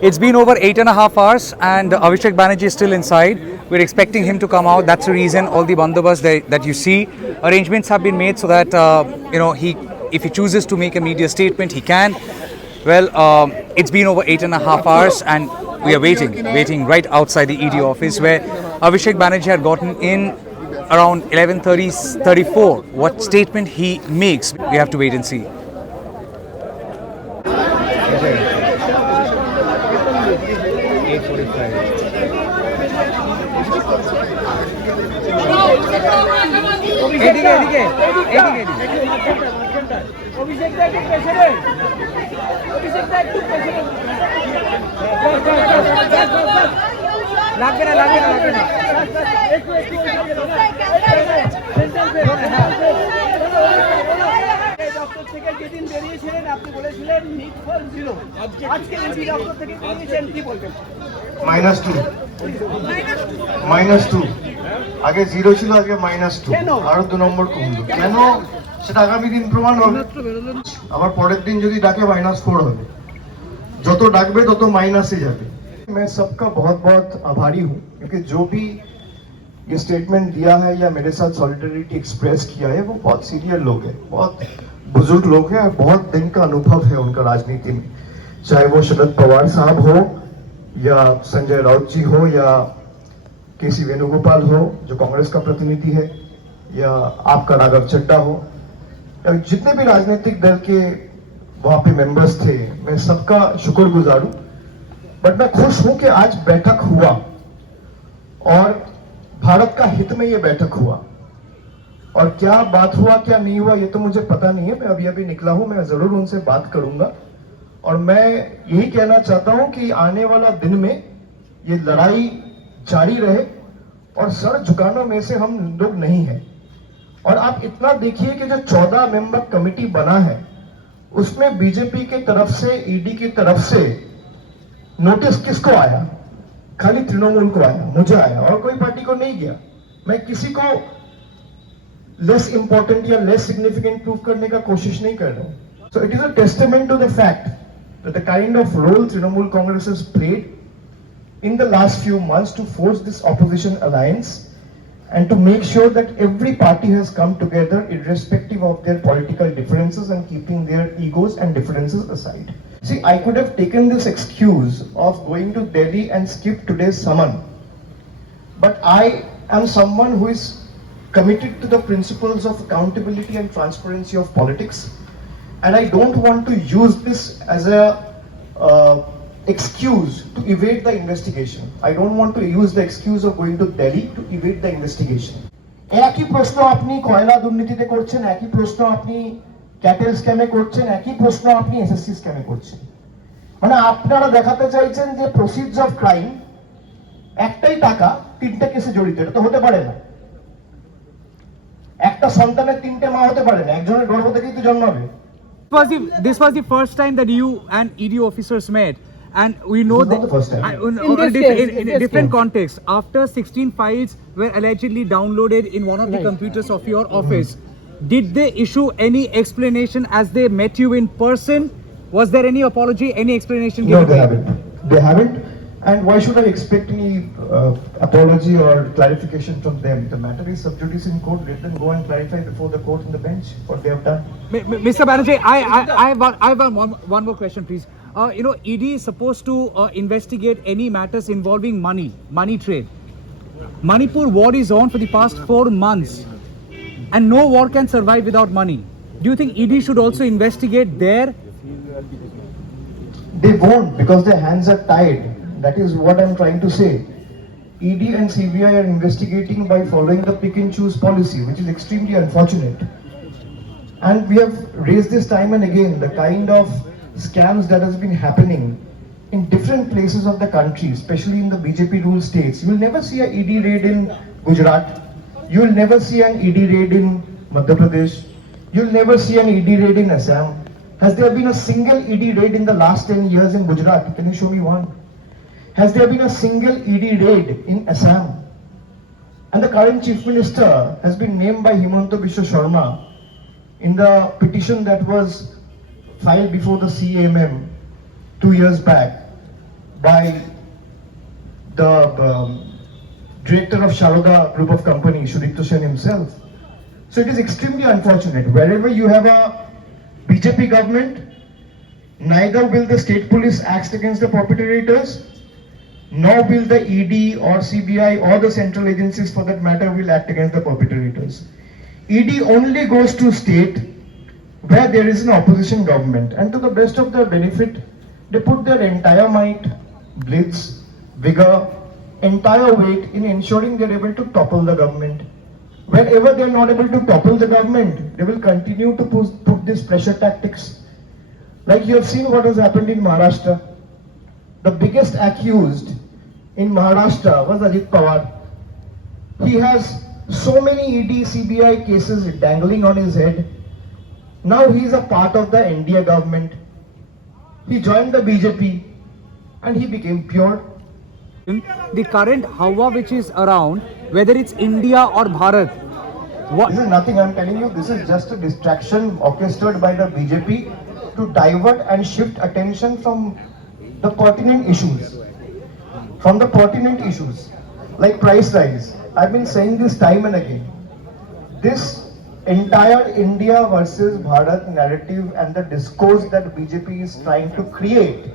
It's been over 8.5 hours and Abhishek Banerjee is still inside. We're expecting him to come out. That's the reason all the bandobast that you see. Arrangements have been made so that, if he chooses to make a media statement, he can. Well, it's been over 8.5 hours and we are waiting right outside the ED office where Abhishek Banerjee had gotten in around 11:34. What statement he makes, we have to wait and see. -2 আগে 0 ছিল আজকে -2 আর 2 নম্বর কমলো কেন সেটা আগামী দিন প্রমাণ হবে আবার পরের দিন যদি ডাকে -4 হবে যত ডাকবে তত মাইনাসে যাবে मैं सबका बहुत बहुत आभारी हूं क्योंकि जो भी ये स्टेटमेंट दिया है या मेरे साथ सॉलिडरिटी एक्सप्रेस किया है वो बहुत सीनियर लोग हैं बहुत बुजुर्ग लोग हैं और बहुत दिन का अनुभव है उनका राजनीति में चाहे वो शरद पवार साहब हो या संजय राउत जी हो या केसी वेणुगोपाल हो जो कांग्रेस का प्रतिनिधि है या आपका राघव चड्ढा हो या जितने भी राजनीतिक दल के वहां पे मेंबर्स थे मैं सबका शुक्रगुजार हूं बट मैं खुश हूं कि आज बैठक हुआ और भारत का हित में ये बैठक हुआ और क्या बात हुआ क्या नहीं हुआ ये तो मुझे पता नहीं है मैं अभी निकला हूं मैं जरूर उनसे बात करूंगा और मैं यही कहना चाहता हूं कि आने वाला दिन में ये लड़ाई जारी रहे और सर झुकाने में से हम लोग नहीं हैं और आप इतना देखिए कि जो 14 मेंबर कमेटी बना है उसमें बीजेपी की तरफ से ईडी की तरफ से नोटिस किसको आया खाली तृणमूल को आया मुझे आया और कोई पार्टी को नहीं गया मैं किसी को लेस इंपॉर्टेंट या लेस सिग्निफिकेंट प्रूव करने का कोशिश नहीं कर रहा हूं so it is a testament to the fact that the kind of role Trinamool Congress has played in the last few months to force this opposition alliance and to make sure that every party has come together irrespective of their political differences and keeping their egos and differences aside. See, I could have taken this excuse of going to Delhi and skip today's summon, but I am someone who is committed to the principles of accountability and transparency of politics, and I don't want to use this as a excuse to evade the investigation. I don't want to use the excuse of going to Delhi to evade the investigation. একই প্রশ্ন আপনি কয়লা দুর্নীতিতে করছেন একই প্রশ্ন আপনি cattle স্ক্যামে করছেন একই প্রশ্ন আপনি এসএসসি স্ক্যামে করছেন মানে আপনারা দেখাতে চাইছেন যে প্রসিডস অফ ক্রাইম একটাই টাকা তিনটা কেসে জড়িত এটা তো হতে পারে না একটা সন্তানের তিনটে মা হতে পারে না একজনের গর্ভ থেকেই তো জন্মাবে This was the first time that you and ED officers met. And we know that in a different context, after 16 files were allegedly downloaded in one of the computers of your office, did they issue any explanation as they met you in person? Was there any apology, any explanation given? No, they haven't. And why should I expect any apology or clarification from them? The matter is sub judice in court. Let them go and clarify before the court and the bench what they have done. Mr. Banerjee, I have one more question, please. ED is supposed to investigate any matters involving money trade. Manipur war is on for the past 4 months and no war can survive without money. Do you think ED should also investigate there? They won't because their hands are tied. That is what I'm trying to say. ED and CBI are investigating by following the pick and choose policy, which is extremely unfortunate. And we have raised this time and again, the kind of scams that has been happening in different places of the country, especially in the BJP ruled states. You will never see an ED raid in Gujarat. You will never see an ED raid in Madhya Pradesh. You will never see an ED raid in Assam. Has there been a single ED raid in the last 10 years in Gujarat? Can you show me one? Has there been a single ED raid in Assam? And the current Chief Minister has been named by Himanta Biswa Sharma in the petition that was filed before the CAMM 2 years back. by the director of Sharoda Group of Companies, Sudipto Sen himself. So it is extremely unfortunate. Wherever you have a BJP government, neither will the state police act against the perpetrators, nor will the ED or CBI or the central agencies for that matter will act against the perpetrators. ED only goes to state where there is an opposition government, and to the best of their benefit, they put their entire might, blitz, vigor, entire weight in ensuring they're able to topple the government. Wherever they're not able to topple the government, they will continue to put these pressure tactics. Like you have seen what has happened in Maharashtra. The biggest accused in Maharashtra was Ajit Pawar. He has so many ED, CBI cases dangling on his head. Now he is a part of the NDA government. He joined the BJP and he became pure. The current Hawa which is around, whether it's India or Bharat, This is nothing, I'm telling you, this is just a distraction orchestrated by the BJP to divert and shift attention from the pertinent issues. Like price rise. I've been saying this time and again. This entire India versus Bharat narrative and the discourse that BJP is trying to create,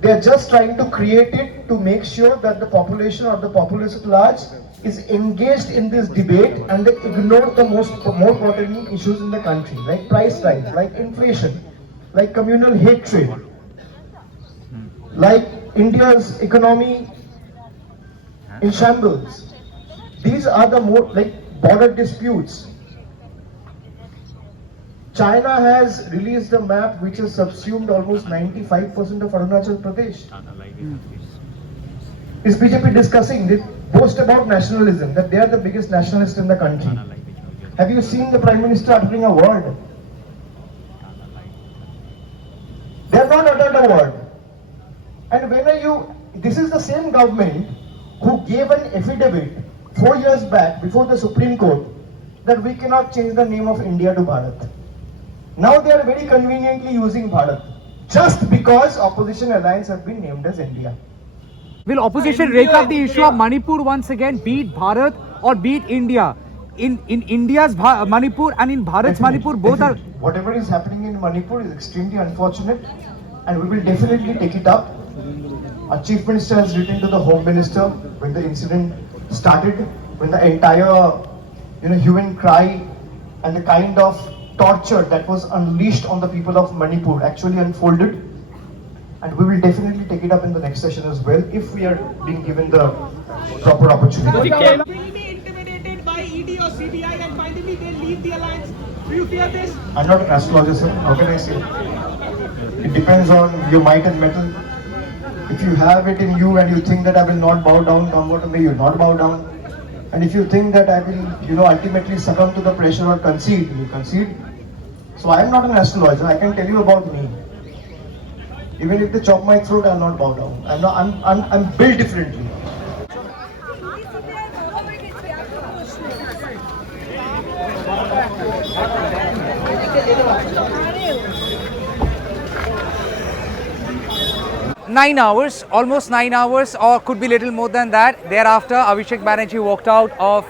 they are just trying to create it to make sure that the population or the populace at large is engaged in this debate and they ignore the more pertinent issues in the country, like price rise, like inflation, like communal hatred, like India's economy in shambles. These are the more like border disputes. China has released a map which has subsumed almost 95% of Arunachal Pradesh. Is BJP discussing? They boast about nationalism, that they are the biggest nationalists in the country. Have you seen the Prime Minister uttering a word? They have not uttered a word. And when are you, this is the same government who gave an affidavit 4 years back before the Supreme Court that we cannot change the name of India to Bharat. Now they are very conveniently using Bharat just because opposition alliance have been named as India. will opposition rake up the issue of Manipur once again, beat Bharat or beat India? In India's Manipur and in Bharat's Manipur, both are... Whatever is happening in Manipur is extremely unfortunate and we will definitely take it up. Our Chief Minister has written to the Home Minister when the incident started, when the entire hue and cry and the kind of torture that was unleashed on the people of Manipur actually unfolded. And we will definitely take it up in the next session as well if we are being given the proper opportunity. Will be intimidated by ED or CBI and finally they leave the alliance. Do you fear this? I'm not an astrologer, sir. How can I say? It depends on your might and metal. If you have it in you and you think that I will not bow down, come what may, you will not bow down. And if you think that I will, ultimately succumb to the pressure or concede, you concede. So I am not an astrologer. I can tell you about me. Even if they chop my throat, I will not bow down. I'm built differently. 9 hours, almost 9 hours, or could be little more than that. Thereafter, Abhishek Banerjee walked out of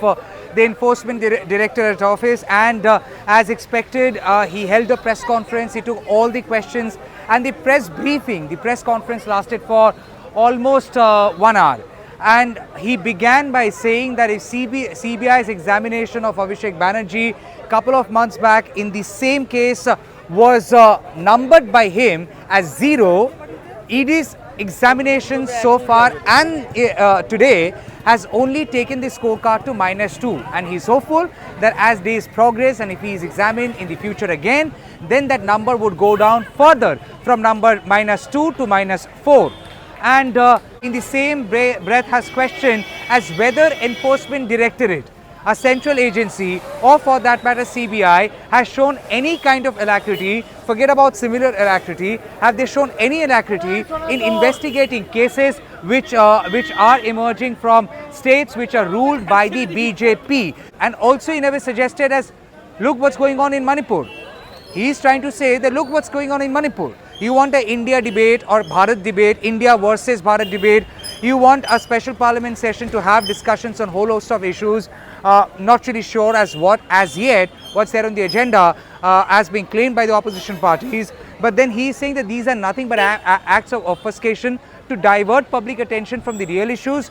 the Enforcement Directorate office and as expected, he held a press conference. He took all the questions and the press briefing, the press conference lasted for almost 1 hour. And he began by saying that if CBI's examination of Abhishek Banerjee couple of months back in the same case was numbered by him as 0, ED's examination so far and today has only taken the scorecard to -2, and he's hopeful that as days progress and if he is examined in the future again, then that number would go down further from number -2 to -4. And in the same breath has questioned as whether Enforcement Directorate, a central agency, or for that matter CBI, has shown any kind of alacrity, forget about similar alacrity, have they shown any alacrity in investigating cases which are emerging from states which are ruled by the BJP. And also in a way suggested as, look what's going on in Manipur. He is trying to say that look what's going on in Manipur. You want an India debate or Bharat debate, India versus Bharat debate. You want a special parliament session to have discussions on whole host of issues. Not really sure as yet what's there on the agenda as being claimed by the opposition parties. But then he's saying that these are nothing but acts of obfuscation to divert public attention from the real issues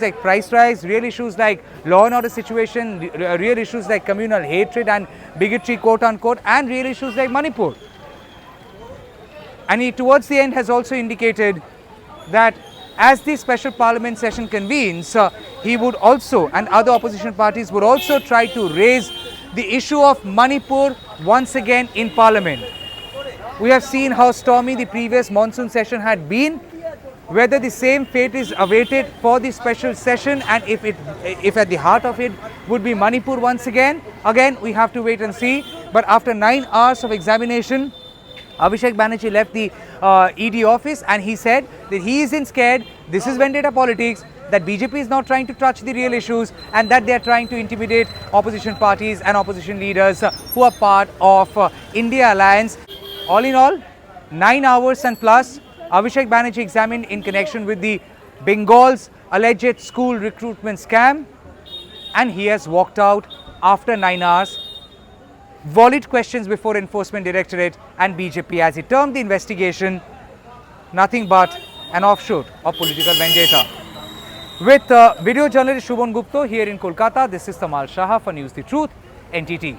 like price rise, real issues like law and order situation, real issues like communal hatred and bigotry, quote unquote, and real issues like Manipur. And he towards the end has also indicated that as the special parliament session convenes, he would also, and other opposition parties would also try to raise the issue of Manipur once again in parliament. We have seen how stormy the previous monsoon session had been. Whether the same fate is awaited for the special session, and if at the heart of it would be Manipur once again we have to wait and see. But after 9 hours of examination, Abhishek Banerjee left the ED office and he said that he isn't scared, this is vendetta politics, that BJP is not trying to touch the real issues and that they are trying to intimidate opposition parties and opposition leaders who are part of India Alliance. All in all, 9 hours and plus, Abhishek Banerjee examined in connection with the Bengal's alleged school recruitment scam, and he has walked out after 9 hours. Volleyed questions before Enforcement Directorate and BJP as he termed the investigation nothing but an offshoot of political vendetta. With video journalist Shubham Gupta here in Kolkata, this is Tamal Shah for News the Truth, NTT.